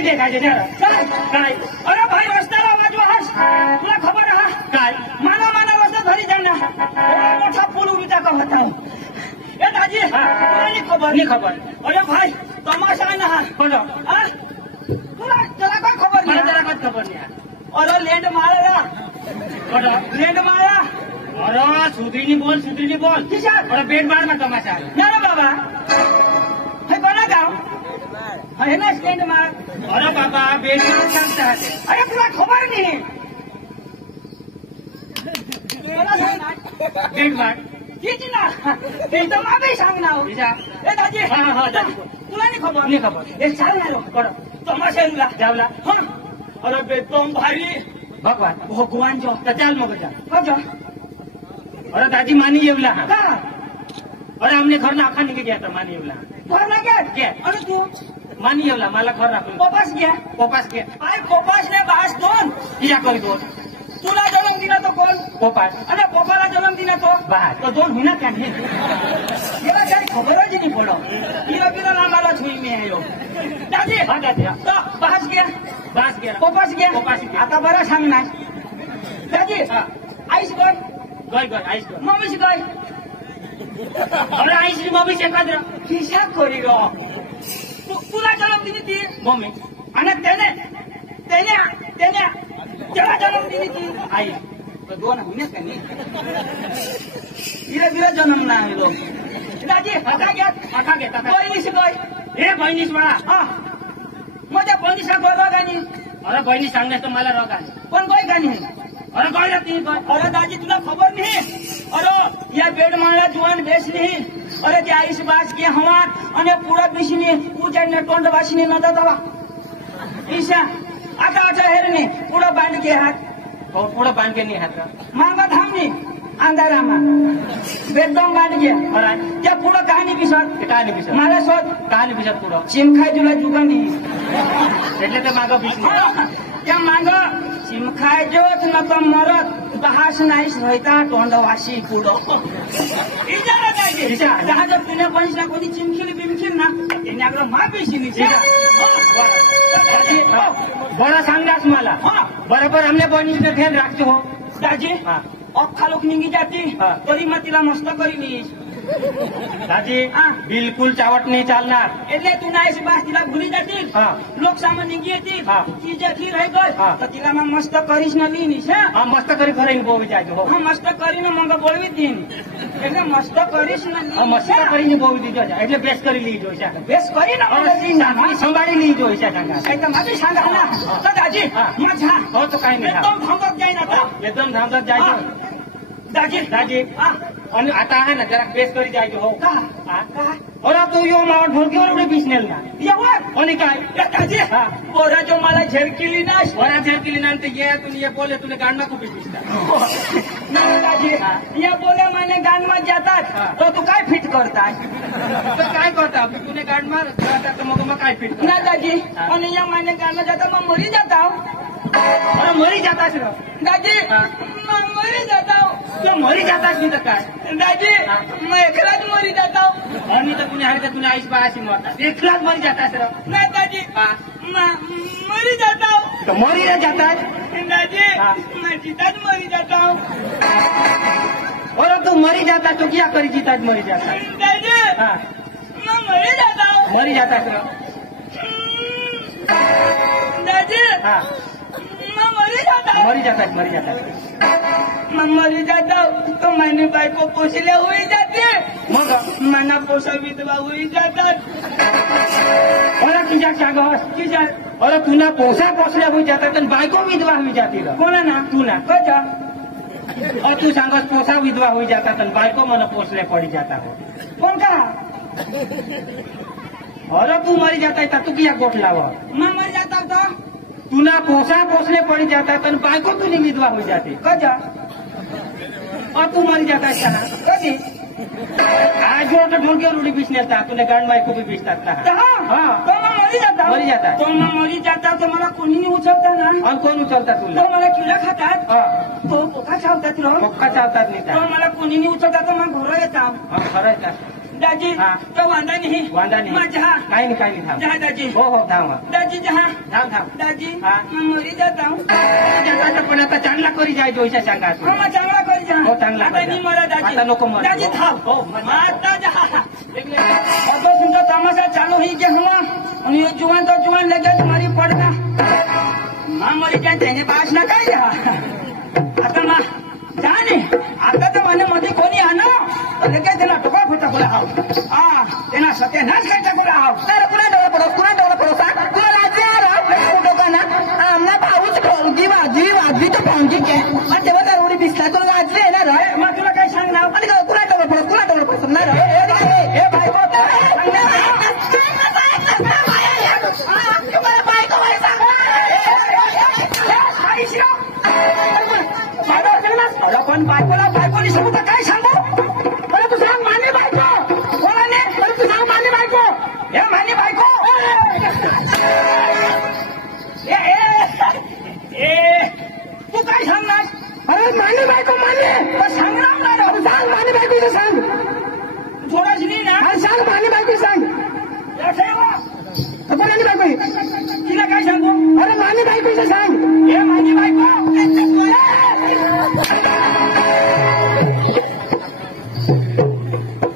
नाही देखायचे काय काय अरे भाई रस्त्याला आवाज वाहस तुला खबर आहे काय माना माना रस्ता धरी जाणार मोठा पूल उभी टाका होता ए दाजी तुला खबर अरे भाई तमाशा आहे ना बोलो तुला त्याला काय खबर नाही त्याला काय खबर नाही अरे लँड मारा बोलो लँड मारा अरे सुधीनी बोल अरे बेड मार ना तमाशा ना बाबा हे बना गाव है ना स्टैंड मार अरे बाबा बेड मार सांगता अरे तुला खबर नाही बेड मार किती ना ते तर मागे सांगणार ए दाजी तुला नाही खबर हे सांगणार तमाशा येऊला जावला अरे बेदम भारी भगवान जो चाल मग जा अरे दादी मानी येवला अरे हमने घर ना आखा निघे गया था मानी येवला घर ना क्या अरे तू मानी येवला मला घर राखून पोपास गया अरे पोपास ने बास दोन या कोई दोन तुला जन्म दिला तो कोण पोपास अरे पोपाला जन्म दिला तो बास तो दोन होना क्या नहीं मला काही खबरच नाही पडो बिरा नामाला छुई में आयो दादी तो बास गया पोपास गया आता बरं सांग ना दादी आईस गय आईस मम्मीशी गय अरे आईशी मम्मीशी एखाद हिशा करी रो तुला जन्म दिली ती मम्मी आणि त्याला जन्म दिली ती आई दोन होण्यास का नाही बिरा जन्म नाही लो दादी आखा घ्या बहिणीशी गय हे बहिणीस म्हणा हा माझ्या बहिणीसा गय गाणी अरे बहिणी सांगण्यास तर मला रग आहे पण गय गाणी अरे गय ती अरे दादी तुला खबर नाही अरे या बेड माळा जुवान बेस नहीं अरे त्या आईस बास के हमार अने पूरा बिशनी पूजन टोंड वासिनी नदा दवा ईशा आता हेरने पूरा बांध के हाथ और पूरा बांध के नहीं हाथ मांगा थामनी अंधारा मा बेदम बांध के अरे क्या पूरा कहानी पिसर माला शोध कहानी पिसर पूरा चिमखाई जुला जुगानी એટલે તો मांगा बिसनी क्या मांगा चिमखाई जोत न तो मरत बहास नाईस रहता तोंडवाशी पुढं जहाज पिण्या पंचला कोणी चिमखिली बिमखिल ना त्यांनी आपलं मापेशी बरं सांगास मला बरोबर हमने बहिणीचं ध्यान राखतो हो दाजी अख्खा लोक निघी जाती तरी मग तिला मस्त करी दादी बिलकुल चावट नहीं चालणार એટલે તું નાઈસ બાસ तिला भुली जातील लोक सामान निघी येतील ती जेथली રહી ગઈ તો तिला मग मस्त કરીશ न લીनीશ मस्त કરી કરીને બોવી જાજો હો મસ્ત કરીને મંગ બોલવી દીન એટલે મસ્ત કરીશ ન મસ્ત કરીને બોવી દીજો એટલે બેસ કરી લીજો છે બેસ કરીને મંગ સંભાળી લીજો છે કાકા એટલે મારી सांगा ना તો દાજી મજા હો તો કાઈ નહીં एकदम धांगत जाई ना तो एकदम धांगत जायજો दाजी आणि आता आहे ना जरा बेस करी जायचो हो का अरे तू यो मावट भोरकीवर एवढे बिसनेल ना एवढं आणि काय दाजी पोरा जो मला झरकिली ना पोरा झरकिली ना ये तुने ये बोले तूने गान में खूप बिसता नाही दाजी ये बोले मैंने गान में जातात तो तू काय फिट करताय तो काय करता तूने गान में जाता तो मग काय फिट ना दाजी आणि या मैंने गान में जाता मग मरी जाता अरे मरी जातास दाजी मरी जाता तो मरी जातास नहीं तो काय दाजी मैं एकलाच मरी जाता आणि तर कुणी आहे तर तुला आईस बाशी मरता एकलाच मरी जातास नाही दाजी मरी जाता तो मरी नहीं जाता दाजी मैं जीताच मरी जाता और तू मरी जाता तो क्या करी जीताच मरी जाता दाजी मैं मरी जाता दाजी मरी जाता मरी जाता तो मैंने बाई को पोसल्या हुई जाते मग मना पोसा विधवा हुई जातात अरे तुझ्या सांगस तुझ्या अरे तुला पोसा पोसल्या हुई जातात आणि बायको विधवा हुई जाती कोणा ना तू ना कजा और तू सांगस पोसा विधवा हुई जातात आणि बायको मला पोसल्या पडी जाता कोण का अरे तू मरी जाता तू किया गोठ लाव मैं मर जाता तो तुला पोसा पोसले पड़ी जाता है बायको तुझे विधवा हो जाती कजा और तू मरी जाता है कभी आज तो ढोल के रूढ़ी बीचने था तूने गांड माई को भी बीचता था तो मैं मरी जाता तो मैं मरी जाता तो मला कोणी नहीं उचलता ना और कौन उचलता तुला तो मला किला खातात तो पोका चावतात पोका चावतात नहीं तो मला कोणी नहीं उचलता तो मैं घर येता दाजी तो वांदा नाही माझ्या काही नाही काही नाही थांब दाजी हो हो थांब दाजी जहा थांब थांब दाजी मरी जाता जगाचा पण आता चांगला करी जाय जोईच्या सांगा चांगला करी जा हो चांगला आता मी मरा दाजी आता नको मर दाजी थांब हो आता जहा अतो सुंदर तमाशा चालू ही के हुआ और ये जुआन तो जुआन लगे तुम्हारी पड़ना मां मरी जाए तेने पास ना काय जा आता मा जाने आता तो मने मध्ये कोणी आना लगेच त्याला टोका फुटा बोला हाव त्यांना सत्यानाश करायचा बोला हाव तर कुणा डोळा पडो सांग तुला लाजे आला टोका ना आमना भाऊच फोंगी वाजी तो फोंगी के आणि तेव्हा तर एवढी दिसला तो लाजले ना रे मग तुला काय सांगणार आणि कुणा डोळा पडो ना रे ए बायको पण बायकोनी सांगू तर काय सांगू बरं तू सांग मानी बायको कोणाने बरं तू सांग मानी बायको हे मानी बायको तू काय सांगणार अरे मानी बायको माने सांगणार ना सांग मानी बायको सांग थोडाच नाही ना सांग मानी बायको सांग कोणानी बायको तिला काय सांगू अरे मानी बायको सांग हे मानी बायको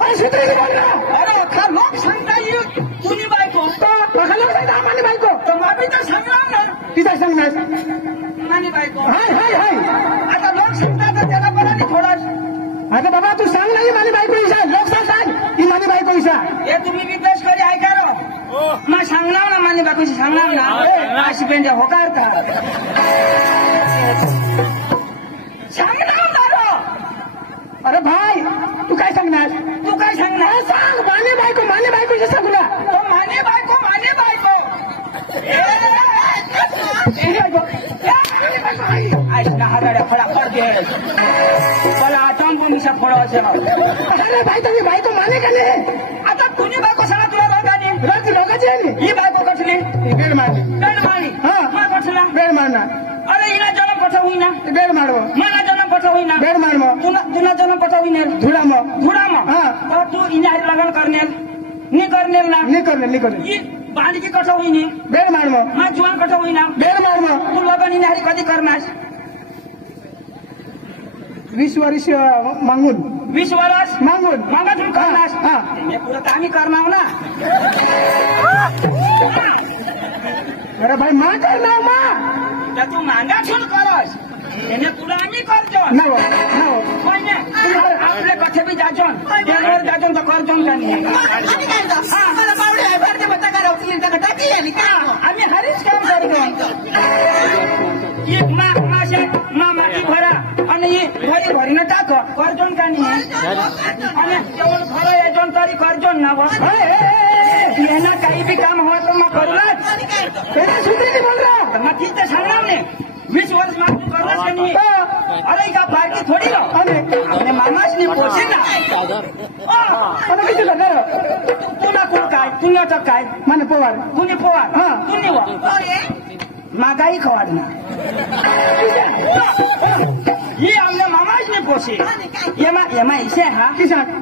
अरे अख्खा लोक सांगता येईल तुझी बायको अख्खा लोक सांगता मानी बायको तर मामी तर सांगणार ना तिचा सांगणार मानी बायको हाय आता लोक सांगतात तर त्याला बरा नाही थोडा आता बाबा तू सांग नाही मानी बायको इशा लोक सांग ही मानी बायको इशा हे तुम्ही बी पेश करी ऐका रो मग सांगणार ना मानी बायको सांगणार ना अशी पेंड्या होकार का सांगणार अरे भाई तू काय सांगणार सांग माने बायको सांगू ना तो माने बायको आईला हराड्या फळा पडते मला चांबुनीचा फळ असेल अरे भाई तुम्ही बायको माने का नाही आता कुणी बायको सांगा तुला रोगाची ही बायको कसली बेड मारली हा कसला बेड मारणार अरे हिला जन्म कसा होईना बेड मारव मला जन्म कसा होईना बेड मारव तुला जन्म कसा होईना धुडा मग तू इन्या लग्न करनेल ना बालिकी कसा होईनी बेड मारव मग जुवान कसा होईना बेड मारव तू लग्न इन्या कधी करणार 20 वर्ष मागून 20 वर्ष मागून तुम्ही करणार पुरं तर आम्ही करणार ना अरे भाई मा करणार मा तू मांगा ठेवून करस એને तुला आम्ही करतो आपले कथे बी जाचो जाचो तर करतो आम्ही हरीच काम करतो माती भरा आणि घरी भरीनं टाक करतो का नाही आणि जेवण खरं यायचो तरी करतो ना यांना काही बी काम हवं तर मग करूनच सुधरी बोल रहा मग तिथे सांगणार नाही 20 वर्ष मागून करलास का नाही अरे का पार्टी थोडी अपने मामाच नाही पोसे ना किती करणार तुला कोण काय तुला तर काय મને पवार कुणी पवार कुणी मागाई खवाड ना ही आमने मामाच नाही पोसे एमा इसे हा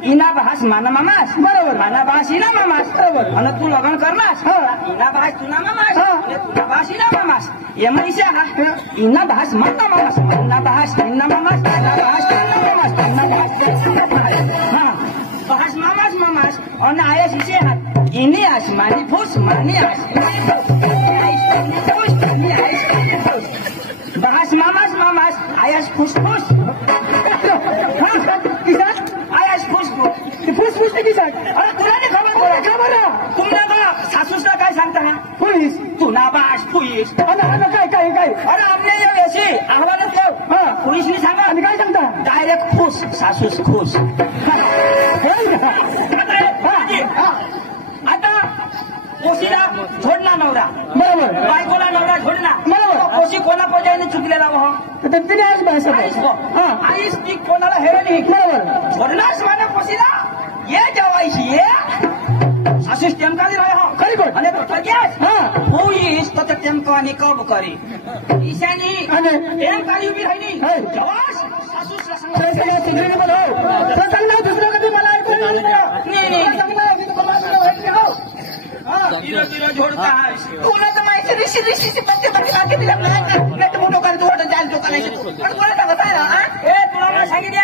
इना बहास माना मामास बरोबर माना बहास इना मामास बरोबर आणि तू लग्न करनास इना बहास तुना मामास आणि तुना बहास इना मामास एमा इसे हा इना बहास माना मामास माना बहास इना मामास माना बहास इना मामास माना बहास मामास आणि आयस इसे हा इनी आसमानी फूस मानी बहास मामास आयस फुसफुस आयस फुसफुस अरे तुला नाही खबर तुमने बघा सासूसला काय सांगता ना पोलीस तू नाबास पोलीस काय अरे आमने अशी आव्हानच पोलीसनी सांगा आणि काय सांगता डायरेक्ट खुश सासूस खुश आता पोशीला झोडला नवरा बरोबर बायकोला नवरा झोडला बरोबर पोशी कोणा पोजायने चुकलेला हो तिने आईस की कोणाला हेरानी बरोबर झोडलास माझ्या पोशीला ये जेवायची ये सासूस टेमकाली राह खरी गोड आणि तो ठग्यास होईस तर टेमकानी कब करी ईशानी टेमकाली उभी राहिली जवास सासूसला सांगा दुसरं कधी मला जोडता तुला तर माहिती ऋषी पत्ते बाकी दिला नाही तर मोठं कारण तू वाटत जायला दुकानाची पण कोणा सांगत आहे ना ए तुला मला सांगितले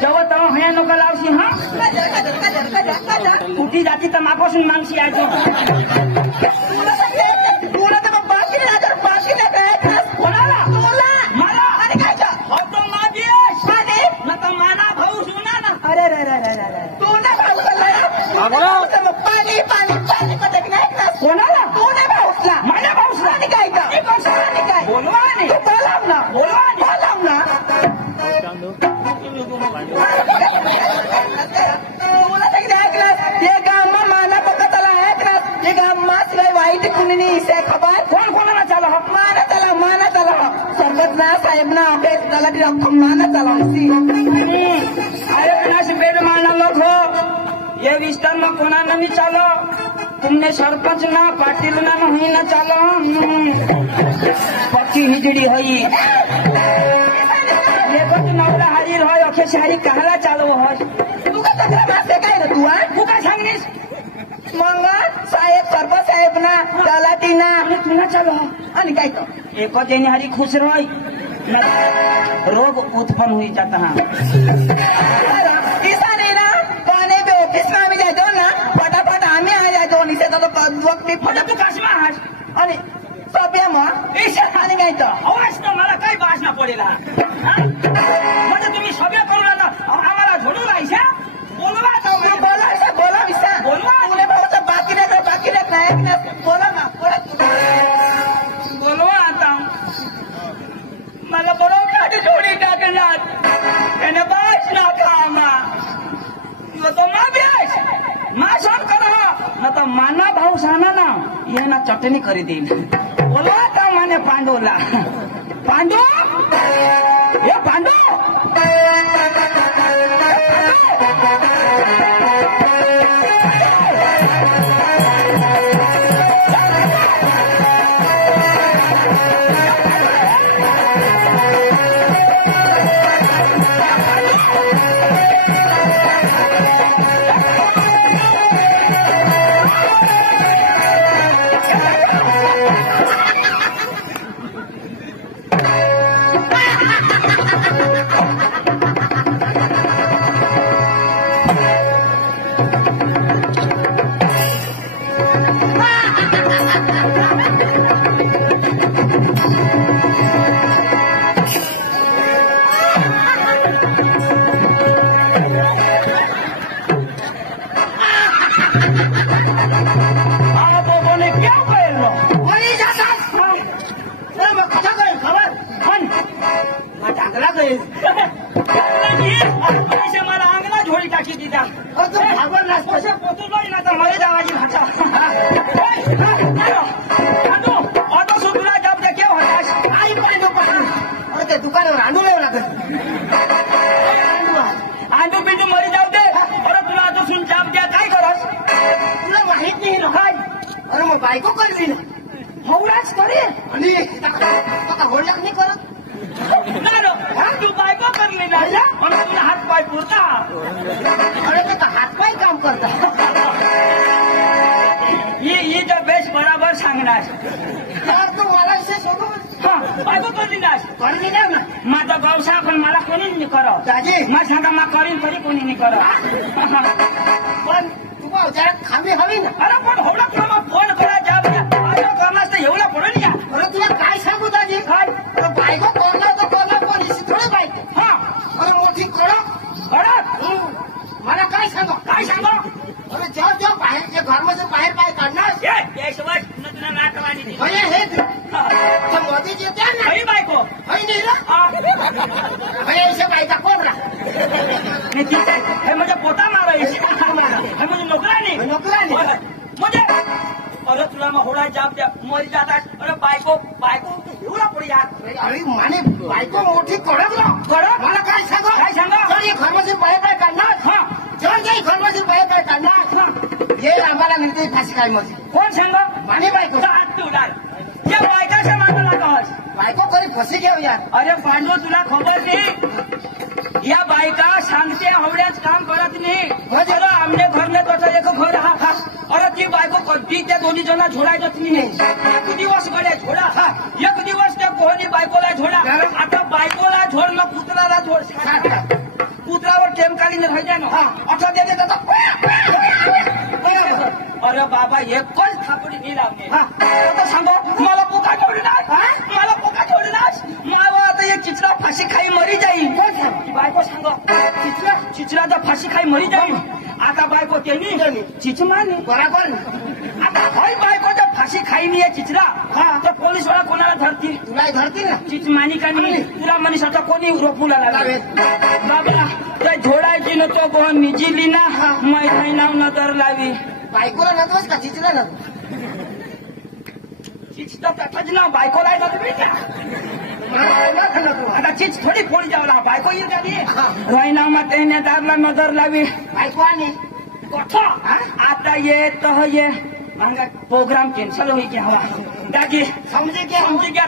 जेव्हा तेव्हा भया नको लावशी हा कुठे जाती तर मापासून मागशी यायचो तुला तर मग बाकी कोणाला मला आणि काय हो तो माझेश ना तर माना भाऊ सुना ना अरे तू नाही भाऊ पाणी पटक नाही कोणाला तू नाही भाऊसला माझ्या भाऊसला आणि काय काय बोलवा नाही बोलाव ना बोलाव ना ये गाममा माना पकतला ऐकणार ये गाममा शिवाय वाईट कुणी नाही इसे खबर कोण कोणाला चाला माना चला सरबत ना साहेब ना अबे तलाठी रक्कम माना चला अरे विनाश बेड मारना लोग हो ये विस्तार में कोना नहीं चालो तुमने सरपंच ना पाटिल ना नहीं ना चालो पक्की हिजड़ी हुई ये तो नवरा हाजिर हो अखे सारी कहला चालो हो तू का तक्रार मासे काय रे तू काय सांगनीस मग साहेब सरपंच साहेब ना तलाठी ना तू ना चालो आणि काय तो एक देने हरी खुश रोई रोग उत्पन्न हुई जाता है किसान है ना पाने पे ऑफिस में आम्ही जातो ना फटाफट आम्ही आ जातो निसे तो वक्त मी फटा तू काशमा हास आणि सोप्या मग आणि काय तो आवाज ना मला काही भाषणा पडेला म्हणजे तुम्ही सगळे करून आता आम्हाला झोडून राहायच्या बोला विसा तुला भाऊचा बाकी नाही बोला ना बोलवा आता मला बरोबर जोडी टाकणार त्याने बाच ना कामा तो मा ब्याज मा सॉल्व करा न तो माना भाऊ साना ना ये ना चटणी करी देईल बोलवा आता माने पांडूला पांडू ये पांडू मला अंगला झोळी टाकी दिला पोतून ना तर मला जावाची भाषा ऑटो सुटला जब देखिए हताश आई पण ते दुकानावर आंडू येऊ लागत आंडू बिंडू मरी जाऊ दे अरे तुला आता सुन जाब द्या काय करस तुला माहित नाही ना काय अरे मग बायको करली ना हवडाच करे आणि का होडलाक नाही करत तू बायको करली ना म्हणून तुला हात पाय पुरता अरे ते का हात पाय काम करता ही जर बेस बराबर सांगणार तू मला विशेष होतो बायको करली ना करली नाही ना माझा व्यवसाय पण मला कोणी नाही करत दाजी मला सांगा मग करीन तरी कोणी नाही करत पण तू जरा खांबी हवी ना अरे पण होडा तुला मग फोन करा जाऊ करणार तर एवढा पडेल या अरे तुला काय सांगू दाजी काय बायको करणार तर करणार पण थोडी बायको अरे मोठी कडक मला काय सांगा अरे जेव्हा बाहेर घरमध्ये बाहेर पाय काढणार तुला नाटवाणी हे मोदीजी द्या ना बायको नाही ना बायका कोण हे म्हणजे पोटा मारायची हे म्हणजे नोकरानी म्हणजे अरे तुला मग होडा जाब द्या मरी जातात अरे बायको एवढा पुढे यार अरे माने बायको मोठी कडक मला काय सांगा घरमध्ये बाहेर पाय काढणार जेव्हा घरमध्ये बाहेर पाय काढणार हे आम्हाला निर्दयी फाशी काय मग कोण सांग माने बायको तुला या बायकाच्या मागं लागस बायको कधी फसी घेऊ यार अरे पांडू तुला खबर नाही या बायका सांगते हवड्याच काम करत नाही अरे आमने घरने तसं एक घर हा खास अरे ती बायको कधी त्या दोन्ही जण झोडायचंच नाही एक दिवस गड्या झोडा एक दिवस त्या कोहली बायकोला झोडा आता बायकोला झोड मग कुत्राला झोड कुत्रावर टेमकालीने राहायच्या ना आता ते अरे बाबा एकच थापडी नाही लावणे आता सांगो मला पोका ठेवली मला पोका ठेवली मला आता एक चिचरा फाशी खाई मरी जाईल बायको सांगो चिचरा तर फाशी खाई मरी जाईल आता बायको त्यांनी चिचमाने बरोबर आता हय बायको तर फाशी खाई नाही चिचरा तर पोलीस वाला कोणाला धरती तुला धरती ना चिचमानी का नाही तुला मनीष आता कोणी रोपूला लागले बाबा त्या झोडायची न तो कोण निजिली ना मै नाव नजर लावी बायकोला नव्हतोच का चिचला ना चिच तर त्याच नाव बायकोला आता चिच थोडी फोडी जावला बायको येईल का रायना मग त्याने दारला नजर लावी बायको आणि आता ये तो ये प्रोग्राम कॅन्सल होई की हवा दादी समजे घ्या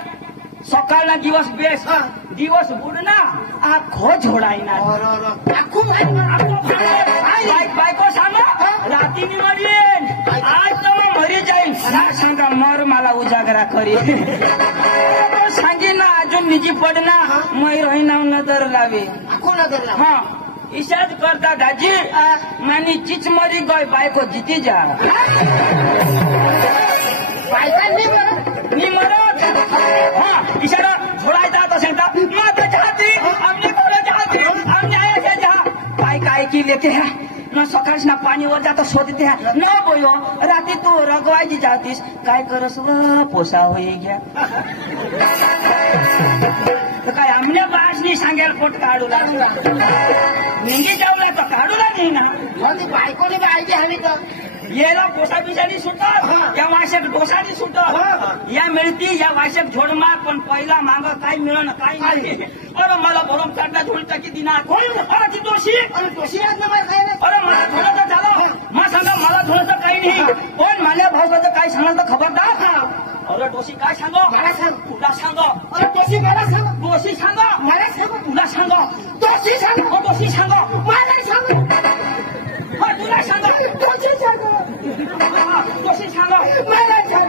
सकाळना दिवस बेस दिवस बुडना आखो झोडायना बायको सांगा रात्री मरेन आज तर मरी जाईन सांगा मर मला उजागरा करी सांगे ना अजून निजी पडना मै रोहिना नजर लावे हा इशाद करता दाजी मानी चिच मरी गई बायको जीती जा मी मरत हा इशारा झोडायचा आता सांगता माता चाहती हमने बोला चाहती हमने आया क्या जहा काय की लेते हैं न सकाळच ना पाणीवर जाता शोधते हैं न बोयो रात्री तू रगवायची जातीस काय करस व पोसा होई घ्या काय आमल्या बाजनी सांगेल पोट काढू लागला मेंगी जाऊला तर काढूला नाही ना बायकोने बायची हवी तर याला पोसा बिसानी सुटत या वाशक डोसानी सुटत या मिळती या वाशक झोडमार पण पहिला माग काय मिळणं काय नाही अरे मला भरून काढला झोड टाकी दिना कोण अरे ती दोषी अरे मला थोडं झालं मग सांगा मला थोडं काही नाही पण माझ्या भाऊचं काय सांगाल तर खबरदार अरे दोषी काय सांगो मला सांग तुला सांगो अरे दोषी मला सांग दोषी सांगो मला सांग तुला सांगो दोषी सांग दोषी सांगो मला सांग तुला सांगो दोषी सांग दोषी सांगो मला सांग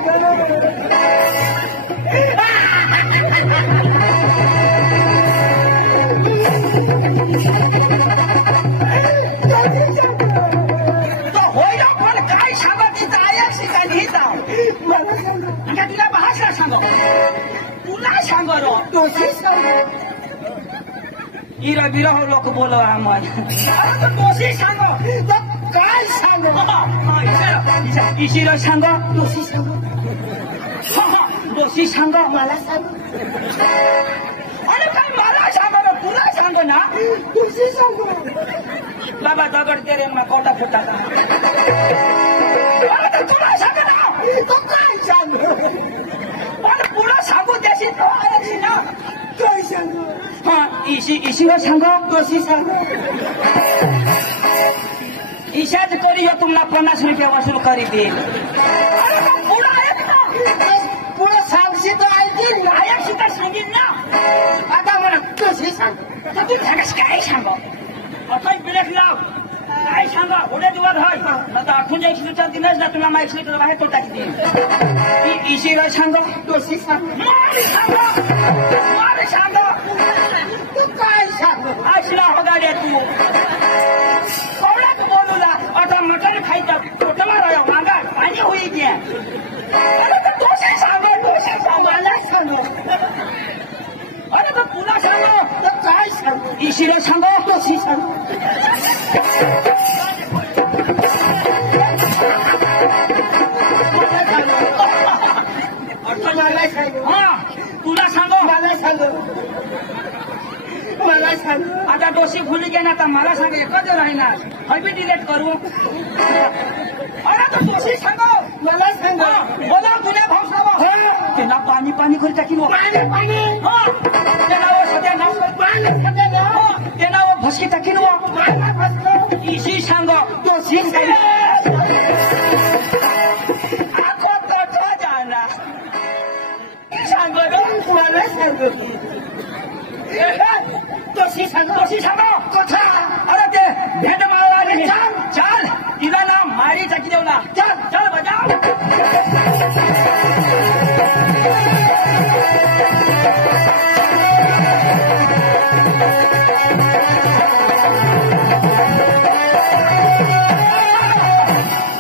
होईल पण काय सांगा तिथं आया शिकायला जाऊ तुला भाषा सांगो तुला सांगो रो दोषी सांग इरा बिरा लोक बोलव आम्हाला दोषी सांगो काय सांग इशिरा सांगो दोषी सांग दोषी सांगो मला सांग अरे काय मला सांगो रो तुला सांगो ना दोषी सांग बाबा दगड तेरे मग कोटा फुटा अरे तुला सांग ना तो काय सांग पण पुढं सांगू त्याशी तो आयची ना काय सांग हा इशिवर सांगो दोषी सांग ईशाच करी हो तुम्हाला 50 रुपये वसूल करी देईल पुढे सांगशी तो ऐकतील लायकशी तर सांगेन ना आता मला दोषी सांग तर तू सांगस काय सांगो असं ब्रेक लाव काय सांगा उद्या दिवस होय आता 48 लिटर दिनच ना तुला 1 लिटर बाहेर तो टाकी देईल इशिवर सांगो दोषी सांग मारे सांगो तू काय सांग असला होगाड्या तू कोणाक बोलूला आता मटण खायचं पोटमा राहा मागा पाणी होई द्या अरे तर दोषी सांगो मला सांग अरे तर तुला सांगो तर काय सांग इशिरे सांगो दोषी सांग मला सांग हा तुला सांगो मला सांग मला सांग आता दोषी भुली गे ना आता मला सांग एकच राहणार हवी डिलेट करू अरे तर दोषी सांगो मला सांग बोला तुझ्या भाऊ सांगो त्यांना पाणी पाणी करी टाकीन पाणी पाणी त्यांना सध्या नाव त्यांना भसकी टाकीन इशी सांगो दोषी सांग तशी सांगा कथा. अरे ते भेट माळा चाल तिला ना मारी चाकी देऊ ना. चल चल बजा.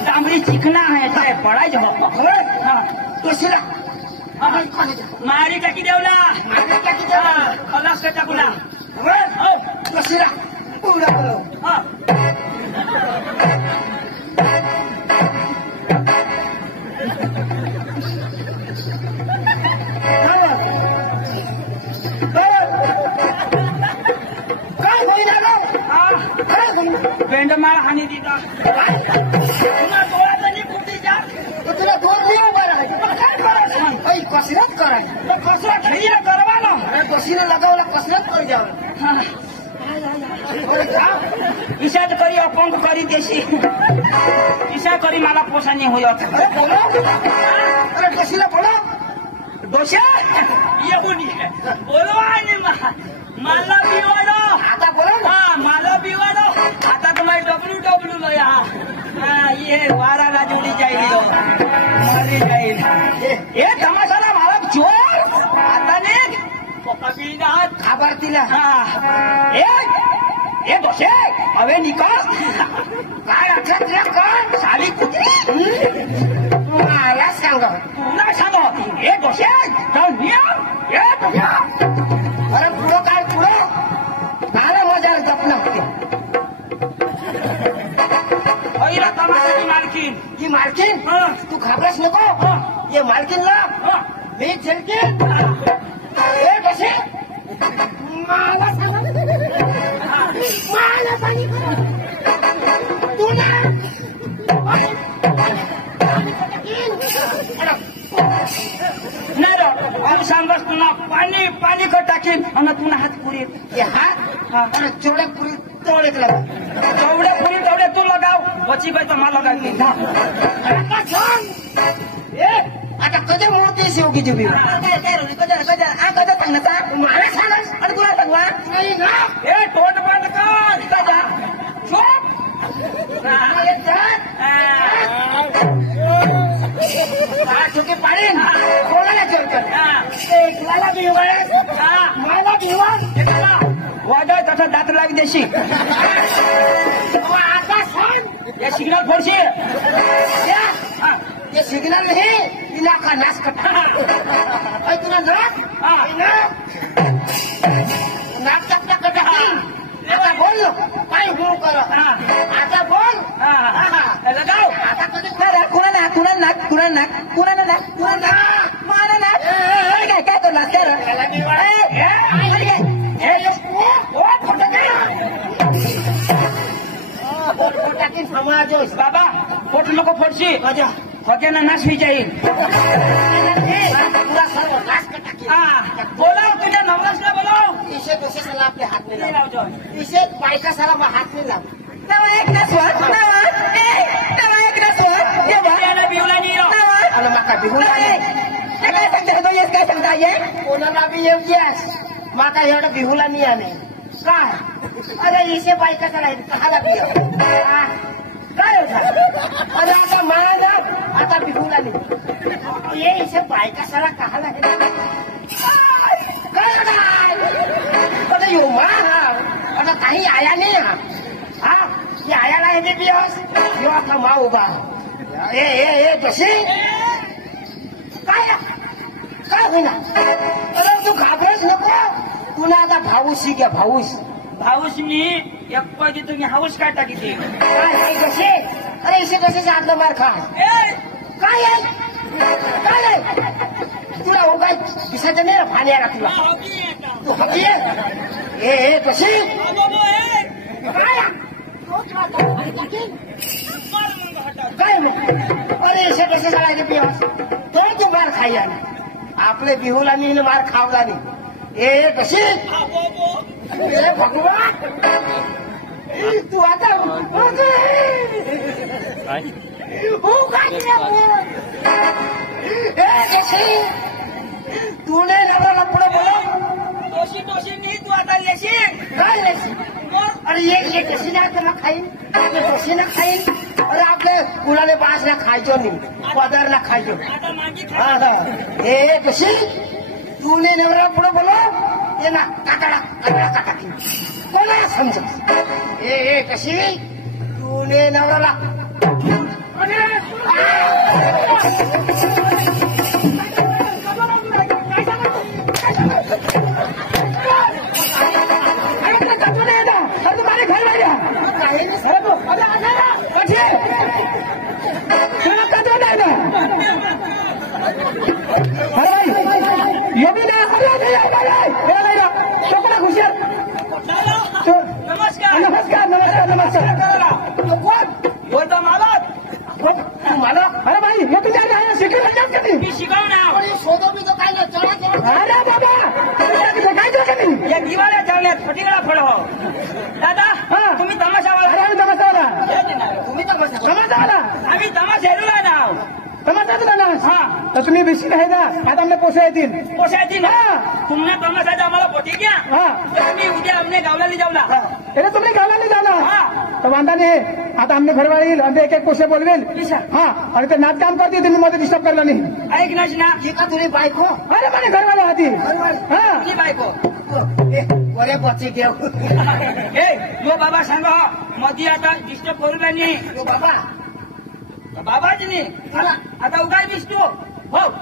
डांबरी चिकना है काय पडायचं तशीला मारी टाकी देवला खलास का टाकूला तशीला काय होईना काय होईना बेंडमाळ हानी दिला पुन्हा डोळ्यात कुठे जा तुला दोन दिवस उभा राहायचं काय करायचं कसरत करायची कसरत घ्यायला करवा ना अरे बसीने लगावला कसरत कर जावं ईशाद करी अपंग करी देशी ईशा करी मला पोसानी होत अरे बसीला बोला डोशा येऊन बोलवा आणि मला बिवाडो आता बोला हा मला बिवाडो आता तुम्हाला डब्ल्यू लो या ये वारा राजुली जाईल मरी जाईल हे तमाशाला मला चोर आता नाही कबीनात खबर तिला ए दोषे हवे निकाल काय अठरा काय साली कुत्री मला सांग तू नाही सांग ए दोषे नियम ए दोषा अरे पुढं काय पुढं काय मजा जपणं पहिला तमाशाची मालकीन ही मालकीन तू घाबरस नको ये मालकीनला मी झेलकीन ए कसे मला तू नाही आम्ही सांगस तुला पाणी पाणी खट टाकीन आणि तुला हात पुरी हात अरे जेवढ्या पुरी तेवढेच लाग जेवढ्या पुरी तेवढे तू लगाव वची बाई तर मला लगावी आता कधी मूर्ती शेवगी तुम्ही कधी सांगण्याचा मला सांगास आणि तुला सांगवा नाही ना ए तोंड बंद कर कदा चुप चुकी पाडीन कोणाला जेवकर मला भिवाय मला भिवा वाजव तसा दात लावी देशी आता सांग या सिग्नल फोडशी ये सिग्नल नहीं इलाका नाश करता तुला नाक नाक आता बोल काय हो कर आता बोल लगाव आता कधी कुणा नाक कुणा नाक कुणा नाक कुणा नाक कुणा नाक मारा नाक काय काय तो नाक समाज बाबा फोट नको फोडशी होत्यानं नाश होई जाईल पूरा सर्व नाश का बोलाव तुझ्या नवरासला बोलाव इसे दोषे साला आपले हात नाही नाही लाव लावतो इसे बायका साला हात नाही लाव नवा एक नसवा नवा एक नसवा ये बायाला बिवला नाही आणि माका बिहुला काय सांगता तो येस काय सांगता ये कोणाला बी येऊ द्यास माका एवढं बिहुला नाही आणे काय अरे इसे बायका साला कहाला बी काय अरे आता मला आता बिहुला नाही ये इसे बायका साला कहाला येऊ मा आता काही आया नाही हा ये आयाला हे दिवस यो आता मा उभा ए तशी काय काय होईना अरे तू घाबरच नको तुला आता भाऊशी घ्या भाऊस मी एक पाहिजे तुम्ही हाऊस काय टाकी ते काय कसे अरे इसे कसे साधलं मार खा काय आहे तुला हो काय दिसायचं नाही ना पाणी आला तुला तू हवी ए कशी काय अरे इसे कसे चालायचे पियास तो तू मार खाई आपले बिहुला मी मार खावला नाही ए कशी भगवान तू आता तूने नवरा पुढे बोला काय नाही अरे ये कशी नाही तर मग खाईन कशी ना खाईन अरे आपल्या कुणाला बासला खायचो नाही पदारला खायचो आता मागी खा. हा हा हे कशी तूने नवरा पुढे बोलो ये ना काटाळा काटाळा काटा कोणाला समजत हे कशी तूने नवराला नमस्कार. नमस्कार नमस्कार नमस्कार हो तर मालक. मला अरे भाई हे तुझ्या शिकवलं कधी मी शिकवणार. शोधो मी तो काय नाही चला अरे बाबा काय कधी या दिवाळ्या चालण्यात फटिगळा फळ हो. दादा तुम्ही तमाशावाला. अरे आम्ही तमाशावाला तुम्ही तमाशावाला आम्ही तमाशेरूला नाव तमाशा तुला ना हा तर तुम्ही बेसी आहे ना आता आमने पोषा येतील पोसायची ना तुम्हाला तमाशाचा आम्हाला पोटी घ्या. हा तर मी उद्या आमने गावला जाऊला. अरे तुम्ही गावाला नाही जाणार हा तर वांधा नाही आता आमने घरवाला येईल आमचे एक एक पोषे बोलवेल विसा. हा आणि ते नाच काम करते तुम्ही मध्ये डिस्टर्ब करला नाही ऐक नाच ना जी का तुझी बायको अरे माझे घरवाला आधी हा तुझी बायको बरे बच्चे घेऊ ए यो बाबा सांग मध्ये आता डिस्टर्ब करू नाही. बाबा बाबाजी नाही चला आता उगाय बीस तू हो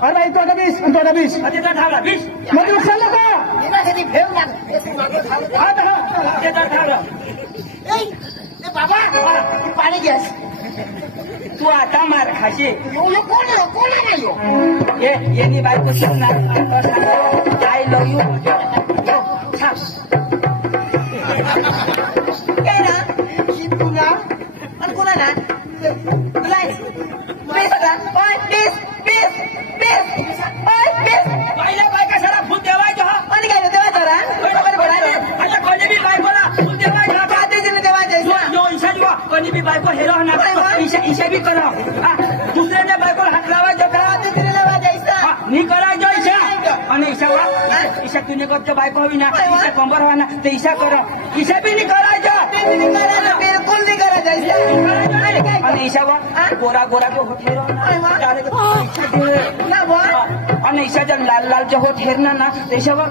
अरे भाई तो बीस आणि तो बीस मध्येचा ठावला बीस मध्ये उचल नका येण्यासाठी भेव मध्येचा ठावला. बाबा पाणी घ्यास तू आता मार खाशी. कोण नाही येणी बायको सांगणार आय लव्ह यू. काय ना तुला आणि कोणाला तुला बेस का ओय बेस बेस बेस ओय बेस पहिल्या बायका सारा फुल देवायचं हा. आणि काय देवा जरा बरोबर बोला आता कोणी बी बायकोला फुल देवायचं का ते जिने देवा जायचा यो ईशा जीवा कोणी बी बायको हेरो ना ईशा बी करा. दुसऱ्याच्या बायकोला हात लावायचं का ते जिने देवा जायचा नी करायचं ईशा आणि ईशा वा ईशा तुने करतो बायको हवी ना ईशा कंबर हवा ना ते ईशा कर ईशा बी नी करायचं ते जिने करायला बिलकुल नाही करा जायचा आणि ईशा वा गोरा गोरा जो होत हेरो ना बा आणि ईशाच्या लाल लाल जो होत हेरना ना ईशावर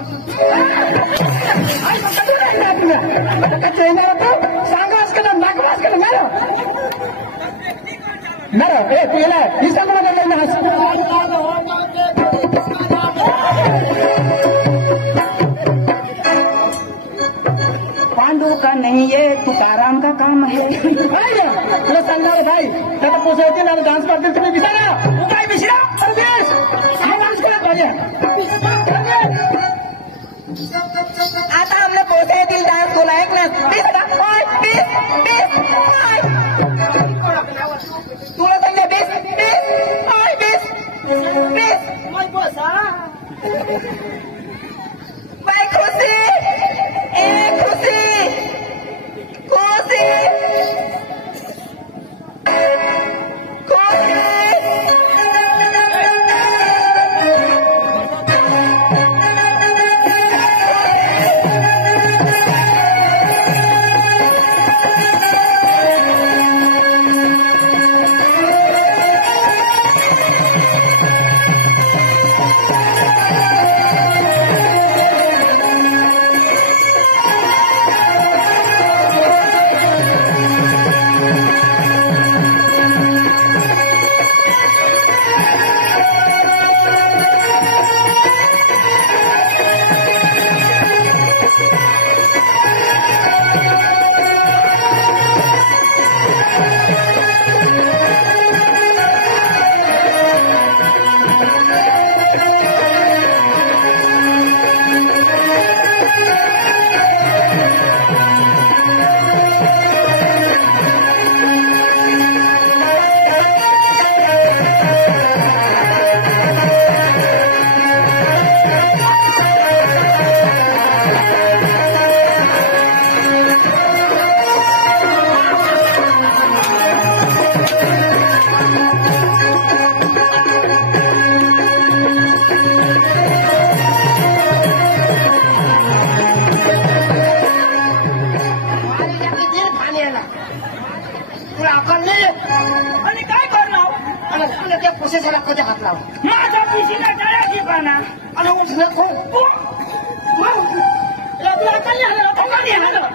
सांगास का नागवास का मॅडम ए तू येला ही सांगू पांडू का नहीं ये तुकाराम का काम है. तुला सांगणार भाई त्याला पोसायचे ना डान्स करतील तुम्ही विचारा तू काय विसरा डान्स करत पाहिजे आता आमने पोते येतील डान्स कोला ऐक ना बेस का ओय बेस बेस ओय तुला सांगले बेस बेस ओय बेस बेस बाय खुशी ए खुशी खुशी खुशी तुला अक्कल नाही आणि काय करणार आणि तुला त्या पुसेसाला कधी हात लाव माझा पिशीला टाळ्याची पाना आणि उठलं कोण तुला अक्कल नाही आलं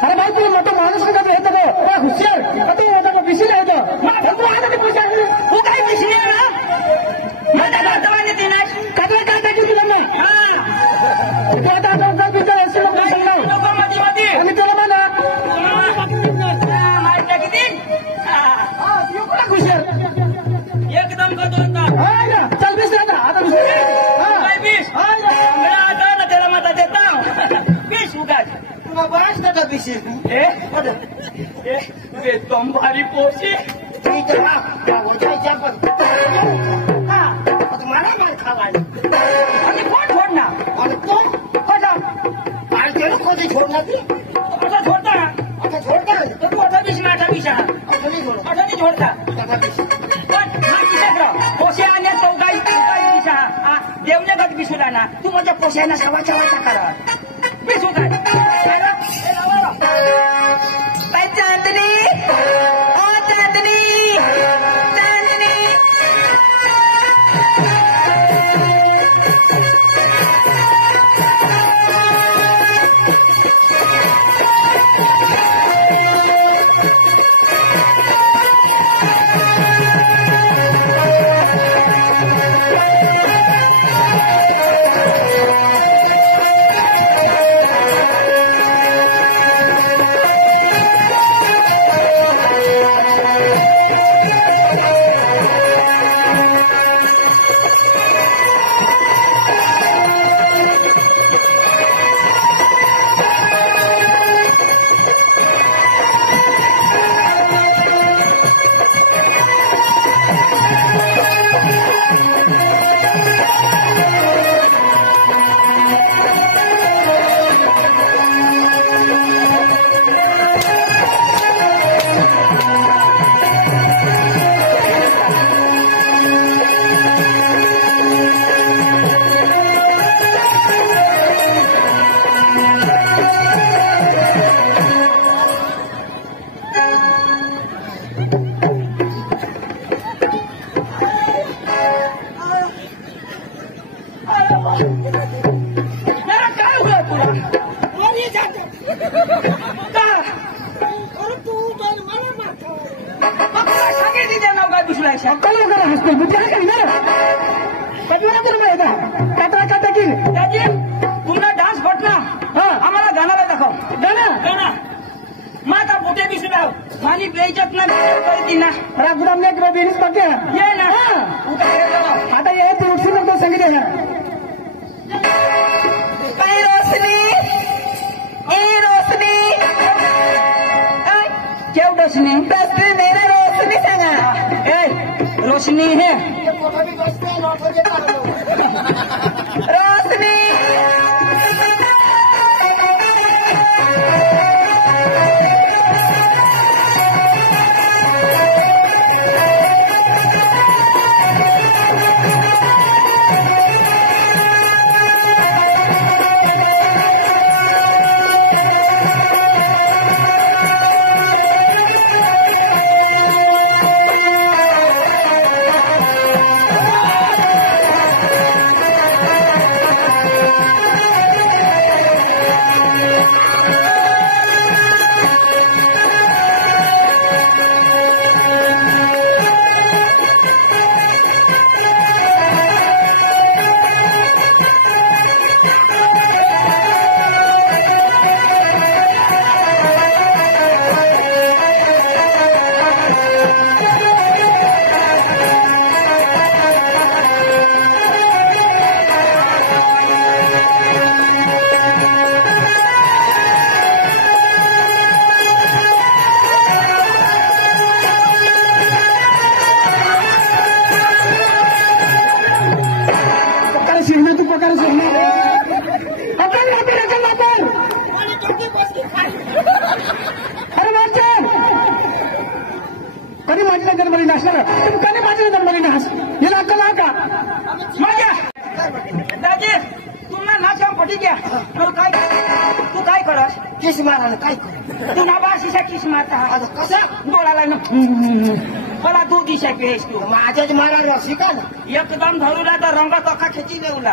अरे भाई तुला मोठं माणूस का येतं का हुशार कधी मोठं पिशीला येतं तू काय पिशी आहे ना माझ्या नातवाने दिनाश काय काय टाकी तुला नाही तू आता आता पिता असेल नको मध्ये मध्ये आणि तुला म्हणा माहिती किती हुशार एकदम गदोता चल बेस आता काय बीस आता ना त्याला मता देता बीस उगाच तुला बराच नका पिशी एकदम भारी पोशी मला नाही खावाय आणि कोण छोडणार आणि तो कसा आणि त्याला कधी छोडला ती कसा छोडता आता छोडता तर तू अठा बीस ना अठा बीस आता नाही छोड अठा नाही छोडता आता पिशी पण हा पिशात राह पोसे आणि चौकाई चौकाई पिशा हा देवने गत बिसुला ना तू माझ्या पोशायना सवा चवाचा करा बिसू काय चांदनी ओ चांदनी चांदनी तुमचा डान्स फटना आम्हाला गाण्याला दाखव गाणं माझा पोटे बिसला मानी बेइज्जत ना करती ना रागुराम ने किंवा बेनीस बाकी ये ना आता ये तू उठशी नको संगीत आहे काय रोशनी ए रोशनी केव रोशनी बसली नाही रे रोशनी सांगा ए रोशनी है रोशनी दादी तुम्हाला नाच काम पटी गया तू काय करस किस मारायला काय करू तू ना बाशीच्या किस मारता आता कसं डोळाला ना मला तू दिशा पेस तू माझ्याच मारायला शिका ना एकदम धरूला तर रंग तोखा खेची देऊला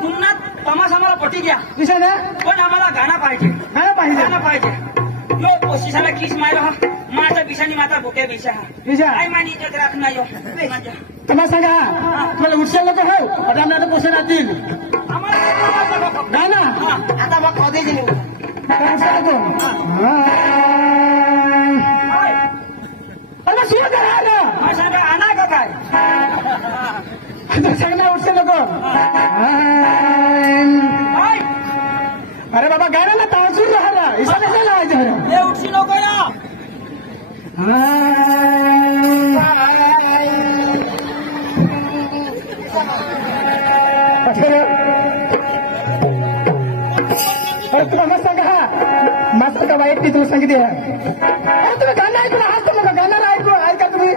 पुन्हा तमाशा मला पटी द्या दिसायला पण आम्हाला गाणं पाहिजे गाणं पाहिजे यो कोशिशाला किस मारो हा माझा बिशानी माता भुक्या बिशा बिशा. काय मानी इज्जत राखना यो तुम्हाला सांगा तुम्हाला उठशाल नको हो आता आम्हाला पोषण राहतील आम्हाला गाणं आता मग कधीच नाही शिव करा माझ्या आणा का काय सांगा उठशाल नको अरे बाबा गाणं ना तासून राहिला इसा कसा लावायचं हे उठशी नको या तुला मस्त सांगा मस्त का वाईट ती तुला सांगितले तुम्ही गाणं ऐकून आज तर मग गाण्याला ऐका तुम्ही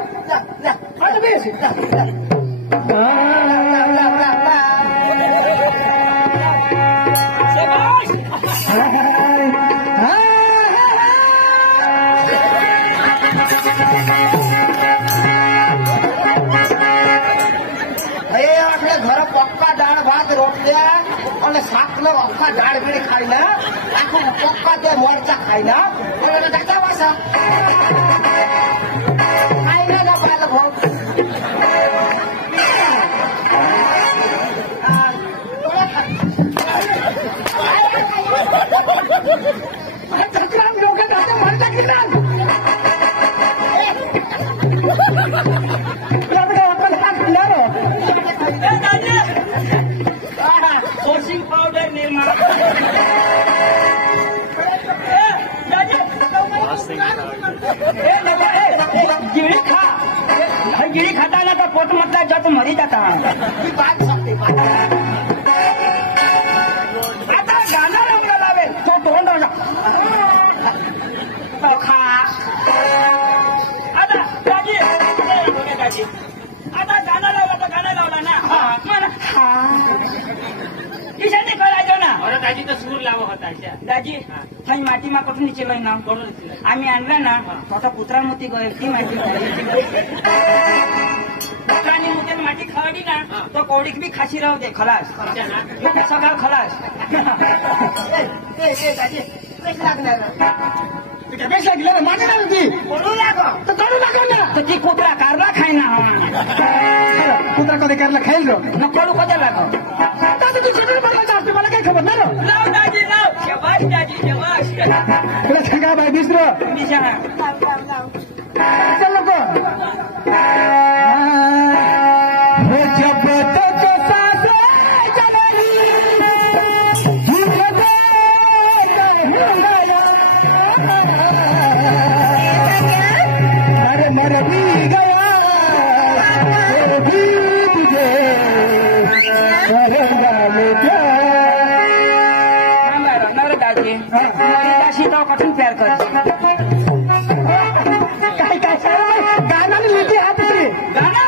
आपल्या घर पक्का डाळ भात रोटल्या અને શાકનો આખા ઝાડ બીડી ખાઈને આખું પપ્પા તે મરચા ખાઈને એને દાદા વાસા ખાઈને ના પાલ ભાવ सोर्सिंग पावडर निर्माण गिरी खा गिरी खाता ना का पोट मधला जत मरी जाता ही बात सांगते आता गाणं रंग लावेल तो तोंड खा आता दाजी दाजी आता गाणं लावला ना मला ईशाने करायचो ना अरे दाजी तर सूर लावा होता दाजी काही माती मा कुठून निचेलोय ना आम्ही आणलं ना मोठा कुत्रा मोती गय ती माहिती कुत्रानी मोठ्याने माती खावली ना तो कवडीक बी खाशी राहू दे खलास सगळं खलास दाजी पैसे लागणार बेस लागली माझ्या नाही होती बोलू लागो तर काढू लागो ना तर ती कुत्रा कारला खाय ना कुत्रा कधी करायला खाईल रो नको कधी लाग आता तू सगळं बघायचं असते मला काही खबर नाही रो लाव दाजी लाव शबाश दाजी शबाश तुला सांगा बाय दुसरं निशा चल नको जब तक सांसें चलेगी मर भी गया वो भी तुझे करेगा मुझे नवर दाजी दाशी तो कठीण प्यार कर काय गाणं लिहिते हात रे गाना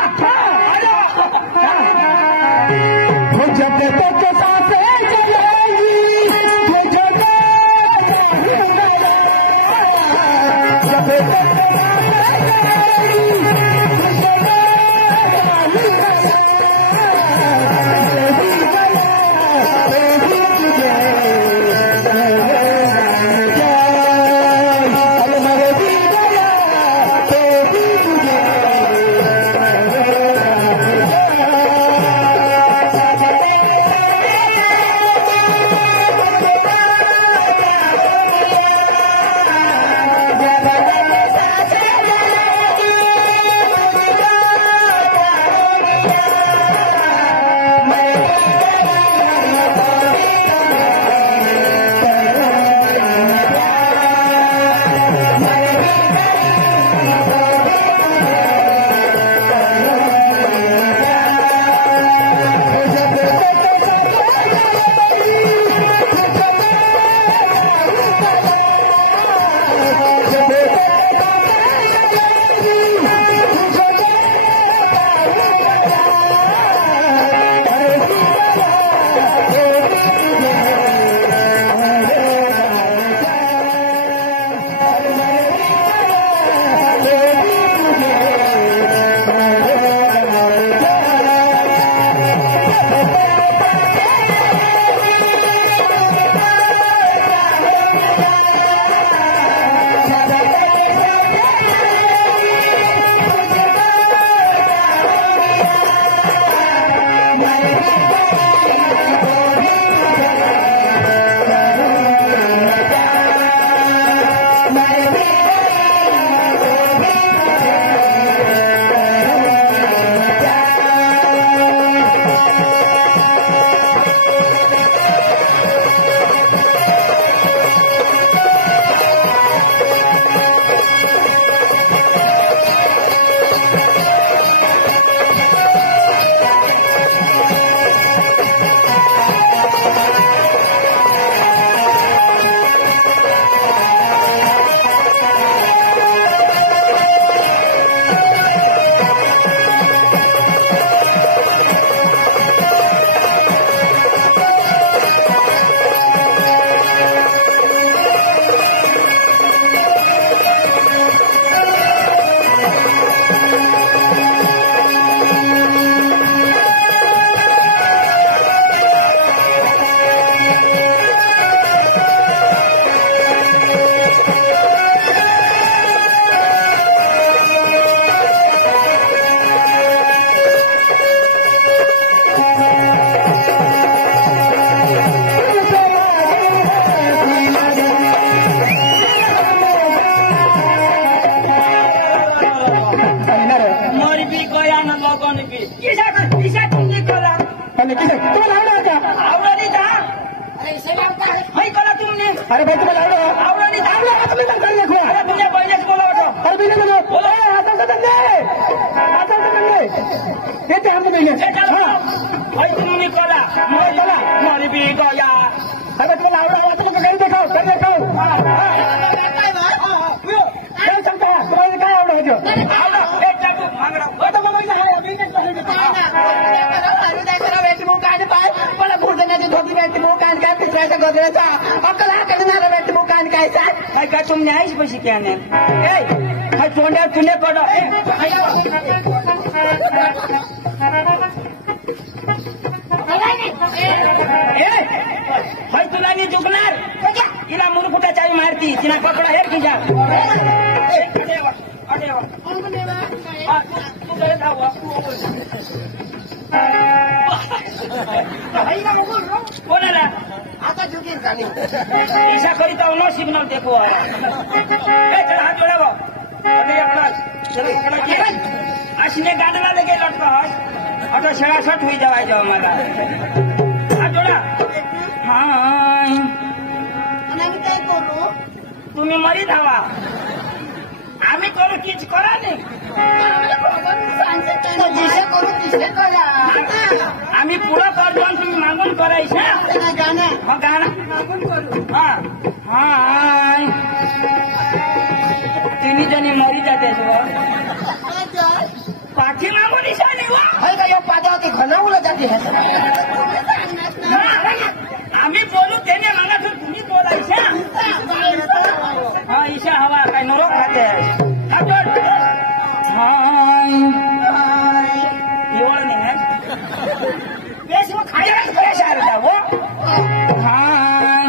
वो जब तक सांसें चलेगी जब तक अरे भाई तुम्हाला आवडा नाही आवडा तुम्ही काय देखो अरे तुझ्या बहिणीच बोलावतो अरे बिना बोलो बोलो आता तर दे हे ते हम नहीं है भाई तुम्ही कोला चला मारी भी गया अरे तुम्हाला आवडा तुम्ही काय देखाओ कर देखाओ काय सांगता तुम्हाला काय आवडा आवडा एक चाकू मागडा आता बाबा इथे आहे बिझनेस पाहिजे मला भोजनाची धोती भेटते मुखान काय पिसऱ्याच्या गजऱ्याचा अकला कडणार भेटते मुखान काय काय काय तुम न्यायच पैसे क्या ने काय तोंड्या तुने पडो भाई तुला नाही चुकणार तिला मुरफुटा चावी मारती तिला कपडा हे तुझ्या कोणाला आता चुकील का नाही ऐसा करीता नो सिग्नल देखो चला हात जोडा भाऊ अशीने गाडला लगे लटका आता शेळा शट होई जावायचं मला हात जोडा हा आणि काय करू तुम्ही मरी धावा आम्ही करू कीच करा नाही जिसे करू तिसे करा आम्ही पुढं करतो आणि तुम्ही मागून करायचं गाणं मग गाणं मागून करू हा हाय तिन्ही जणी मरी जाते पाठी मागून निशाणी वा हाय का या पादावती घनावलं जाते आम्ही बोलू त्याने मागातून तुम्ही बोलायचं हा ईशा हवा काय नरोग खाते हाय एवढं नाही बेस वो खायलाच करे शारदा वो हाय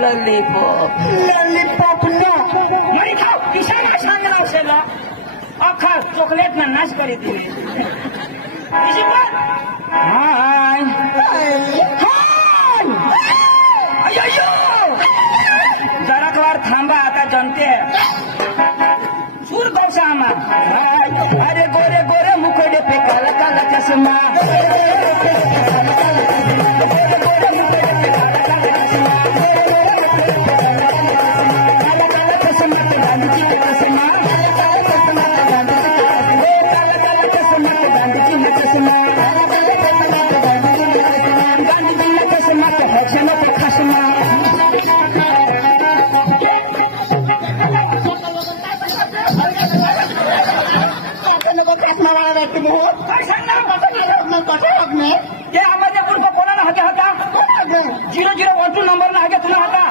लॉलीपॉप नो नाही खाऊ किशाला सांगणार असेल अख्खा चॉकलेट ना नाश करीत हाय जरा कवार थांबा आता जनते सूर कौशा आम्हा अरे गोरे गोरे मुखोडे पे काला काला चष्मा ते आम्हाला पूर्व कोणाला हाते होता 0012 नंबर ना हाते तुला होता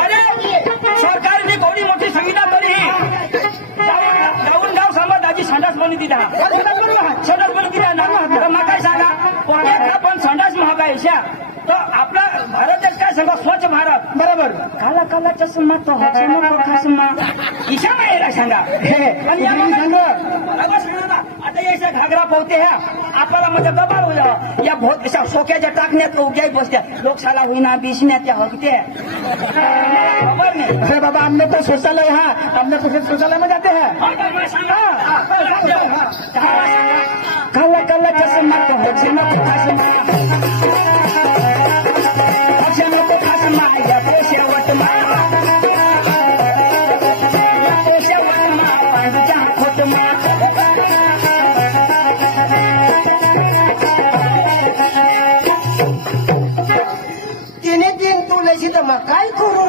अरे सरकारने कोणी मोठी संविधा करी गावून गाव सांभाळ दाजी संडास बनवून दिला संडास बनवून दिला ना मग काय सांगा पोट्यातला पण संडास महागायशा तर आपला भारत देश काय सांगा स्वच्छ भारत बरोबर काला काला चष्मा तो हसमा खसमा ईशा मायला सांगा आणि सांगा आता याच्या घागरा पोहते ह्या आपल्याला म्हणजे गबाळ होईल या भोत सोक्याच्या टाकण्यात उग्याही बसत्या लोकशाला होईना बिसण्यात हकते खबर नाही अरे बाबा हमने तो शौचालय है हमने तो शौचालय में जाते हैं काला काला चष्मा तो हसमा खसमा हसमा तो खसमा या शेवट मा पांडूच्या खोट मा तिने तीन तुळशी तर मग काय करू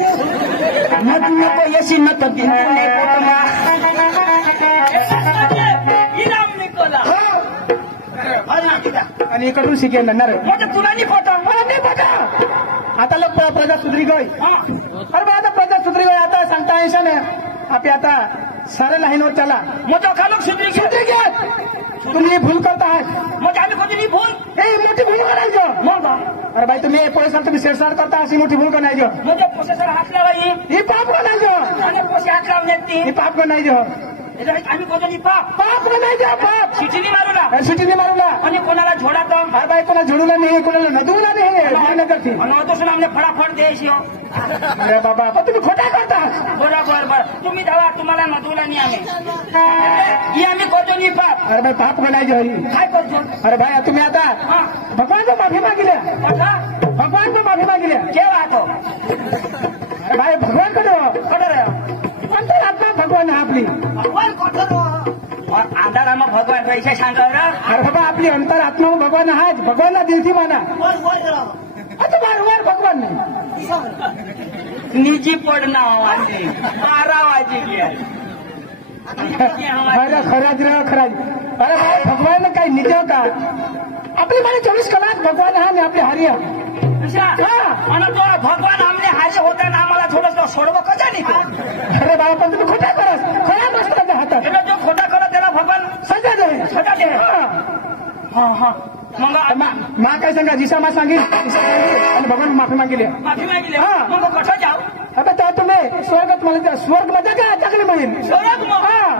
मग नको यशी नको बिनकुले पोटमा इनाम निकोला आणि इकडून शिकेल ना रे म्हणजे तुला नाही पोटा मला नाही पता आता लोक प्रजा सुधरी गई अरे बा आता प्रजा सुधरी गई आता सांगता ऐसा ने आप आता सारे लाईनवर चला मग तो खालोक सुधरी सुधरी घ्या तुम्ही भूल करता है मग आम्ही कोणती भूल हे मोठी भूल करायचं मग अरे भाई तुम्ही पोलिसांना तुम्ही शेरसार करता अशी मोठी भूल करायचं म्हणजे पोसेसर हात लावाई ही पाप करायचं आणि पोसे हात लावण्यात ती ही पाप करायचं आम्ही कोणी पाप पाप म्हणायचं पाप सिटीनी मारू ना सिटीने मारूला आणि कोणाला झोडात अरे बाई कोणाला झोडूला नाही कोणाला नदूला नाही करते असून आमने फटाफट द्यायची हो अरे बाबा पण तुम्ही खोटा करता बरोबर बरं तुम्ही जावा तुम्हाला नदूला नाही आम्ही आम्ही कोणी पाप अरे बाई पाप म्हणायचे हरी काय करतो अरे भाई तुम्ही आता भगवान माफी मागिल्या भगवान माफी मागिल्या केव्हा तो अरे भाई भगवान अंतर आत्मा भगवान हा आपली भगवान कठोर आंधारामा भगवान पैसे सांगावर अरे बाबा आपली अंतर आत्मा भगवान हाच भगवानला दिलती माना आता वारंवार भगवान नाही निजी पडना वाजी 12 वाजी खरं खराज र खराज अरे भाई भगवान काही निज का आपली माने 24 कलाक भगवान हा आणि आपले हरी आणि तो भगवान आमने हाजे होता ना आम्हाला थोडस सोडव कसा नाही अरे बाबा पण तुम्ही खोटा करस खरा नसतं हातात जो खोटा करत त्याला भगवान सजा दे सजा दे हा मग मा काय सांगा जिसा मा सांगेल आणि भगवान माफी मागितली माफी मागितली मग कसं जाऊ आता त्या तुम्ही स्वर्गात मला स्वर्ग मध्ये काय चांगली मिळेल स्वर्ग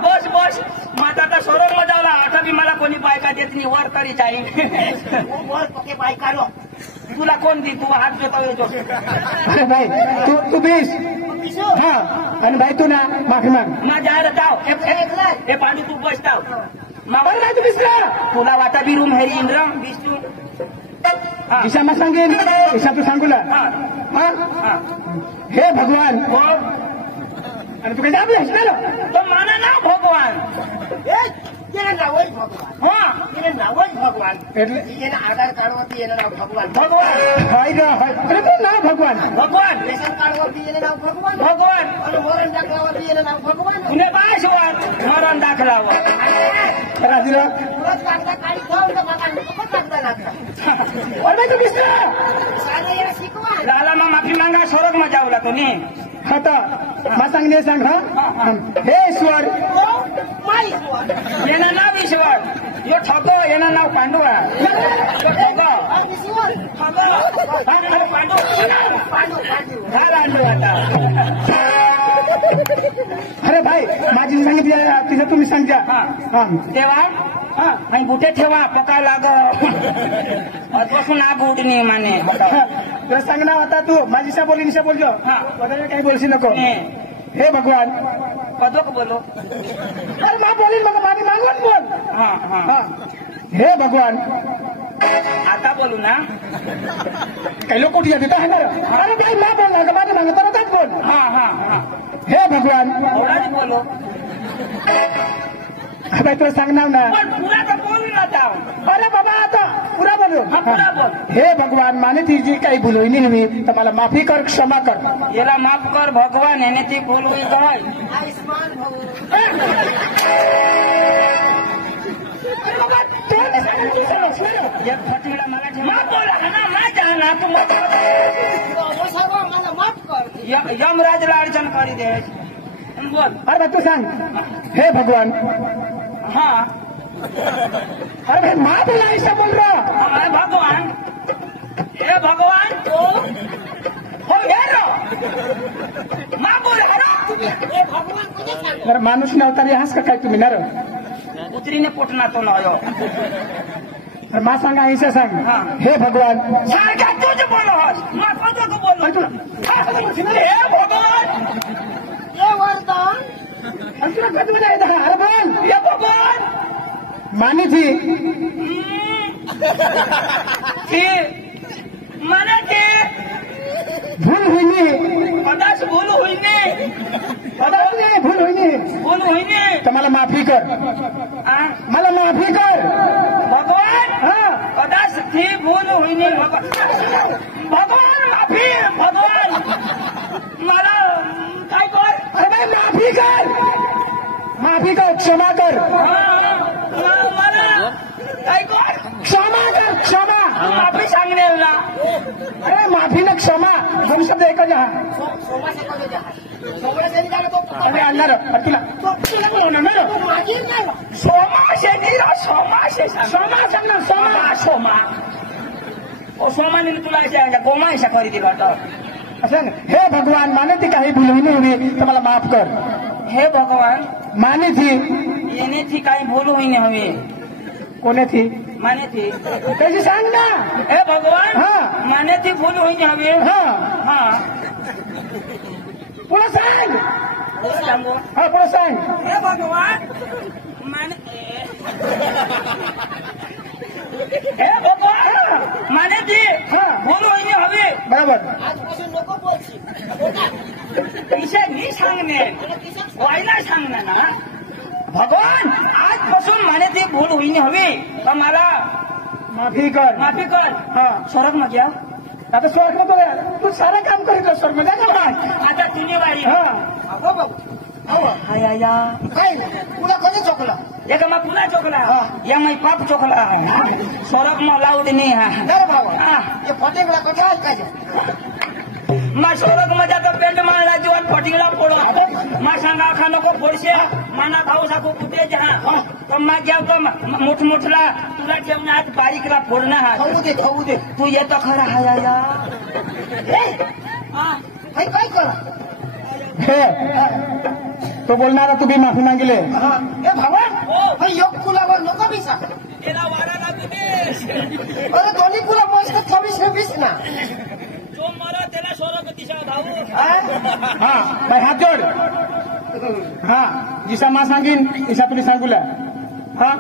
बस बस माझा आता स्वर्ग मजावला आता बी मला कोणी बायका देत नाही वर तरी जाईल वर पके बायका लो तुला कोण दी तू हात जोता येतो अरे भाई तू बीस हा आणि भाई तू ना माफी माग जायला जाव हे पाणी तू बसताव बरं नाही तू दिसला तुला वाटा बी रूम हेरी इंद्र विष्णू ईशा मा सांगेन ईशा तू सांगूला हा हे भगवान आणि तू काही आपली हसणार तो माना ना भगवान येणं नावच भगवान येणं नावच भगवान येणं आधार कार्डवरती येणं नाव भगवान भगवान हाय ग हाय अरे तू नाव भगवान भगवान रेशन कार्डवरती येणं नाव भगवान भगवान आणि मरण दाखल्यावरती येणं नाव भगवान पुणे बायशिवाय मरण दाखलावं राजीराव तुलाच कागदा काढी खाऊन तर मला नको कागदा लागला अरे तू दिसला साधं येणं शिकवा झाला मग माफी मागा स्वर्ग मजावला तुम्ही आता मा सांगणे सांग हा हे ईश्वर येणं नाव ईश्वर यो ठगो येणं नाव पांडुआ पांडू आता अरे भाई माझी सांगितली तिथं तुम्ही सांगा तेव्हा आणि कुठे ठेवा पका लाग बसून आग उडणे माने तुला सांग ना आता तू माझी बोली निशा बोललो काही बोलशी नको हे भगवान कदोक बोलो अरे मा बोलीन मग माझी मागवून बोल हे भगवान आता बोलू ना काही लोक कुठे येते अरे काही मा बोल ना माझ्या मागे तरच बोल हे भगवान थोडाच बोलो भाई तुला सांगणार ना पण पुरा तर बोलू ना जाऊ अरे बाबा आता पुरा बोलू पुरा बोल हे भगवान माने ती जी काही भूल होईनी हवी तर मला माफी कर क्षमा कर याला माफ कर भगवान याने ती भूल होई जाय आयुष्मान भाऊ एक फटीला मला माफ बोला ना माझ्या ना तू सर्व मला माफ कर यमराजला अडचण करी दे बोल अरे तू सांग हे भगवान अरे भाई माँ बोला ऐसा बोल रहा हमारे भगवान हे भगवान तो हो गया माँ बोले हे भगवान कुठे सांग अरे माणूस न अवतारी हास का काय तुम्ही ना उतरीने पोटना तो नयो अरे माँ सांगा ऐसा सांग हे भगवान सांगा तुझ बोलो माँ को बोलो हे भगवान हे वरदान अरे बोल हे भगवान मानी थी મને કે ભૂલ हुई नहीं કદાચ ભૂલ હોય ને भूल हुई नहीं ભૂલ હોય ને तुम्हाला माफी कर આ मला माफी कर ભગવાન हाँ કદાચ થી ભૂલ હોય ને ભગવાન માફી ભગવાન મારા કઈ કર अरे भाई माफी कर क्षमा कर मला કઈ કર क्षमा कर क्षमा माफी सांगणे ना अरे माफी न क्षमा दोन शब्द एकच हा सोमासे कमी द्या सोमासे निघाला तो अरे आणणार तुला माझी नाही सोमाशे निरा सोमाशे सोमा सांग ना सोमा सोमा ओ सोमाने तुला अशा गोमायशा करी दिला तर असं हे भगवान माने ती काही भूल हुई नहीं हुई तर मला माफ कर હે ભગવાન માની થી એનેથી કાંઈ ભૂલ હોય ને હવે કોનેથી માનેથી કઈ सांग ना હે ભગવાન હા. માનેથી ભૂલ હોય ને હવે હા હા पुढे सांग सांगो हा पुढे सांग હે ભગવાન માને હે ભગવાન માનેથી હા. ભૂલ હોય ને હવે बरोबर आजपासून नको बोलशी पैसे मी सांगणे व्हायला सांगणार ना भगवान आजपासून मानेથી ભૂલ હોય ને હવે તો મારા माफी कर माफी कर हा स्वर्ग માં ગયા आता स्वर्ग तो तू सारा काम करीत स्वर्ग मध्ये का आता तुझी बारी हा हो बाबू हो हाय आया काही नाही तुला कधी चोकला एका मा पुन्हा चोकला या मै पाप चोकला स्वर्ग માં लावड नाही हा नाही बाबा हा. हे फटेंगला कधी ऐकायचं मा स्वर्ग मध्ये आता पेंट मारला जीवन फटिंगला पोळो मा सांगा खा नको फोडशे माना खाऊ साकू कुठे जा तर मा घ्याव का मोठ मोठला तुला ठेवण्यात बारीकला फोडणार हा खाऊ दे तू येतो खरा हाय आया हा काही काय करा हे तो बोलणारा तू बी माफी मागिले हे भावा हे योग कुलावर नको बिसा त्याला वारा लागू दे अरे दोन्ही कुला मस्त 26-26 ना जो मला त्याला स्वर्ग दिशा धावू हा बाई हात जोड हा जिसा मा सांगीन तिसा तुला सांगूला हा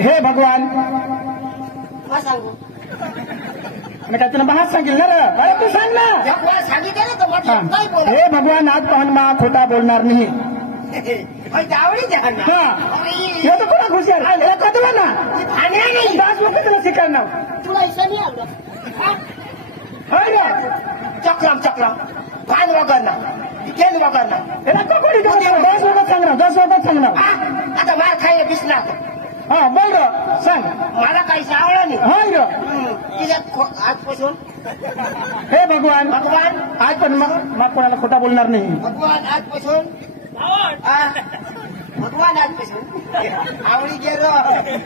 हे भगवान काय सांगू आणि काय तुला हात सांगेल ना रे अरे तू सांग ना या कुला सांगितलं ना तर हा. म्हटलं काय बोला हे भगवान आज पाहून मा खोटा बोलणार नाही आवडी द्या ना हा हे तर कोणा खुशी आहे हे कधला ना भाण्या नाही दास लोक तुला शिकवणार तुला इसा नाही आवडत होय रे चक्रम भान वगैर ना केन वगैर ना हे नको कोणी 10 वखत सांगणार आता मार खायला बिसणार हा बोल रे सांग मला काही आवडलं नाही होय रे तिच्यात आजपासून हे भगवान भगवान आज पण मा कोणाला खोटा बोलणार नाही भगवान आजपासून भगवान आजपासून आवडी गेलो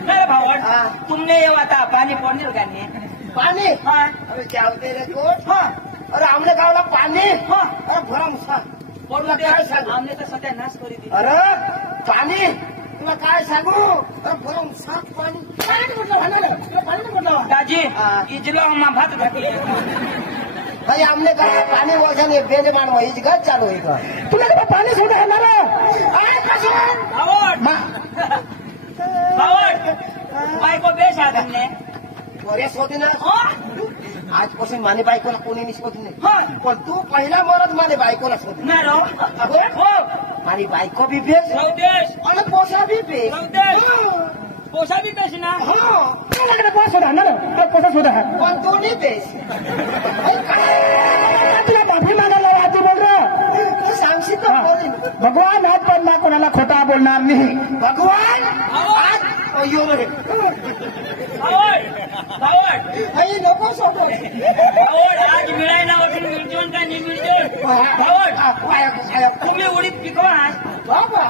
नाही भावड हा. तुमने येऊ आता पाणी पडणार का नाही पाणी हा अरे जावते रे कोट अरे आमने गावला पाणी अरे भरम तुला काय सांगू आमने तर सत्यानाश करी दिली अरे पाणी तुला काय सांगू अरे भरम सात पाणी पाणी म्हटलं दाजी हा. इजलो आम्हा भात घातली भाई आमने गावला पाणी वजन बेंड मानवा हीच गज चालू आहे का तुला का पाणी सोडा येणार भावड भावड बायको बेस आहे तुमने बरे शोधी ना आजपासून माने बायकोला कोणी शोध नाही हा. पण तू पहिला मरत माने बायकोला शोध नाही रो अगो हो मारी बायको बी बेस सौदेश आणि पोसा बी बेस सौदेश पोसा बी कशी ना हो तुला पास सोडा ना पोसा सोडा पण तू नाही बेस तुला माफी मागायला आजी बोल रहा तू सांगशी तर बोलीन. भगवान आज पण मा कोणाला खोटा बोलणार नाही भगवान आज अय्यो रे भावड भावड आई नको सोडो भावड आज मिळायला वाटून मिळतोन का नाही मिळते भावड तुम्ही उडीत पिकवा बाबा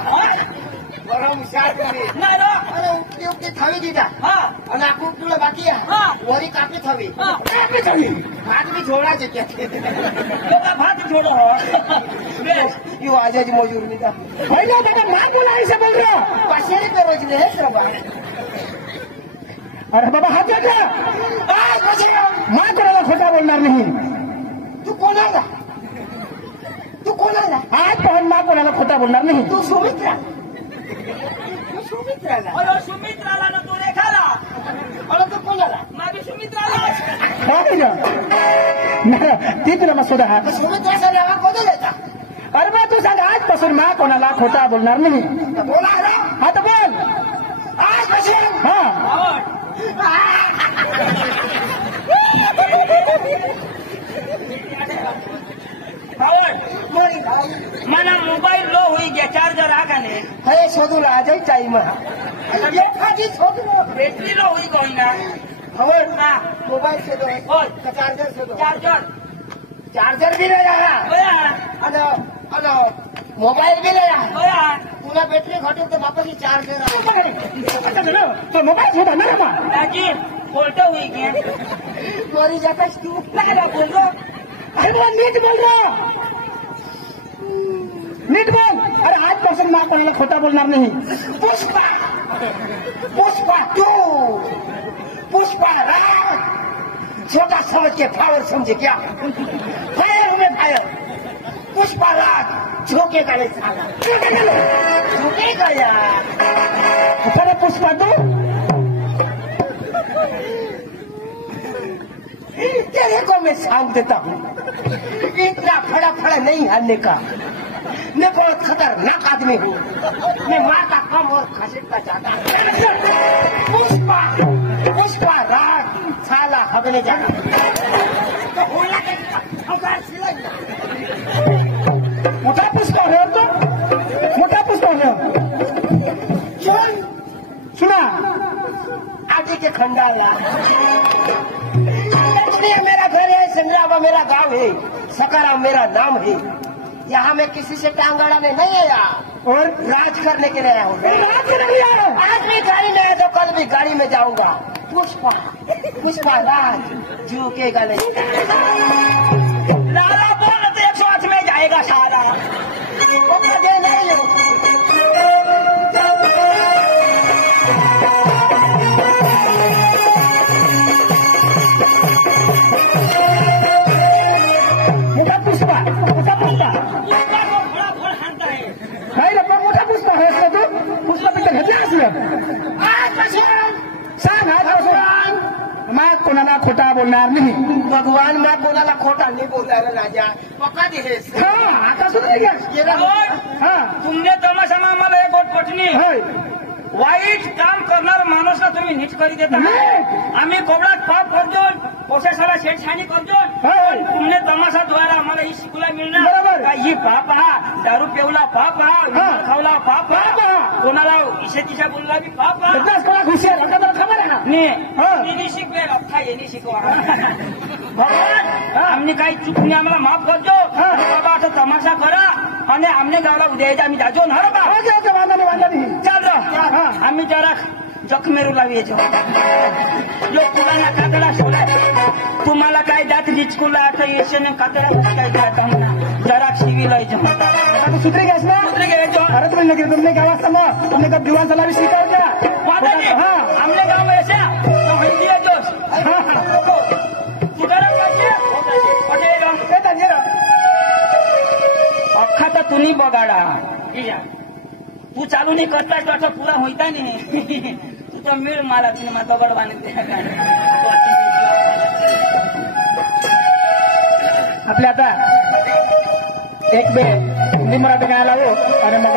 बरं हुशार तुम्ही नाही रो अरे उकती उकती थावी दिदा हा आणि आपण तुला बाकी आहे हा. वरी कापी थावी हा. भात बी झोडायचे त्यात लोका भात छोडो हो बेस यू आजाची मजूर मी का पहिला दादा मा बोला ऐसे बोल रहा 500 रुपये रोज ने हेच बाबा अरे बाबा हात जोड काय कसे मा कोणाला खोटा बोलणार नाही तू कोणाला आज पण मा कोणाला खोटा बोलणार नाही तू सुमित्राला अरे सुमित्राला ना तू रेखाला अरे तू कोणाला माझी सुमित्राला काय रे ती तुला मग सोडा सुमित्राचा नावा कोणी देता अरे बा तू सांग आजपासून मा कोणाला खोटा बोलणार नाही बोला रे हा तर बोल आज कसे हा भावड भावड मला मोबाईल लो होई गया चार्जर आगाने हे शोधून आजही टाईम एखादी शोधून बॅटरी लो होई कोई ना हवं हा मोबाईल शोधो होय चार्जर शोधो चार्जर चार्जर बी नाही आला होया आणि मोबाईल बी नाही आला होया तुला बॅटरी घटेल तर वापस चार्जर तो मोबाईल सोडा ना रे बा दाजी कोलट होई गया त्वरी जातास तू नाही ना बोललो अरे बा नीट बोल रहा नीट बोल अरे कोणाला खोटा बोलणार नाही. पुष्पा पुष्पा 2 पुष्पा राज छोटा समझ के पावर समझे क्या फायर में फायर पुष्पा राज झोंकेगा नहीं साला झोंकेगा यार. अरे पुष्पा 2 तेरे को मैं सांग देता हूँ इतना फड़ा फड़ा नहीं हारने का. मैं बहुत खतरनाक आदमी हूँ. मैं मारता कम और खसीटता ज्यादा. पुष्पा पुष्पा राज साला हगने जाना तो बोलना कैसा हमका सिलाई ना. मोठा पुष्पा है तो मोठा पुष्पा है. सुना आगे के खंडा यार. मेरा घर है, संग्रामा मेरा गांव है, सकाराम मेरा नाम है. यहाँ मैं किसी से टांग अड़ाने नहीं आया और राज करने के लिए आया हूँ. आज भी गाड़ी में आया तो कल भी गाड़ी में जाऊंगा. पुष्पा पुष्पा राज झुकेगा नहीं. लाला बोल तो 108 में जाएगा सारा. दे नहीं हो. पुष्पा मोठा पुष्पा नाही रे पण मोठा पुष्पा आहेस का तू. पुष्पा तिथे घेतली असलं सांग. भगवान मा कोणाला खोटा बोलणार नाही. भगवान मैं कोणाला खोटा नहीं बोलता रे राजा. पक्का दिलेस. आता सुद्धा हा तुमने तमाशाला आम्हाला एक गोट पटणी होय. वाईट काम करणार माणूसला तुम्ही नीट करी देता. आम्ही कोबडात पाप करतो पोशासाला छेडछाणी करतो. होय. तुमने तमाशाद्वारे आम्हाला ही शिकूला मिळणार बरोबर. का ही पाप हा दारू पेवला पाप हा विमान खावला पाप हा कोणाला इशेतिशा बोलला बी पाप हा. कोणा खुशी आहे खबर आहे ना. ने शिकवे अख्खा येणे शिकवा. भगवान आम्ही काही चुकणे आम्हाला माफ करतो. बाबा असं तमाशा करा आणि आमने गावाला उद्या यायचं आम्ही जाजो ना का वांधा नाही. चाल आम्ही जरा जखमेरू लावी जो पुराना कातडा सोडा. तुम्हाला काय जात रिचकुला येशने कातडा काय जात जरा शिवी लय जो. आता तू सुधरी गैस ना. सुधरी गए अरे तुमने लगे तुमने गाँव समझ तुमने कब दीवान चला भी सीखा हो क्या. हाँ हमने गाँव में ऐसा तो हिंदी है जोश अख्खा तर तुम्ही बघाडा. तू चालू नाही करताय तो असं पुरा होईता नाही. तुझा मिळ मला तिने मला दगड बांधते. आपल्या आता एक बे हिंदी मराठी गायला हो आणि मग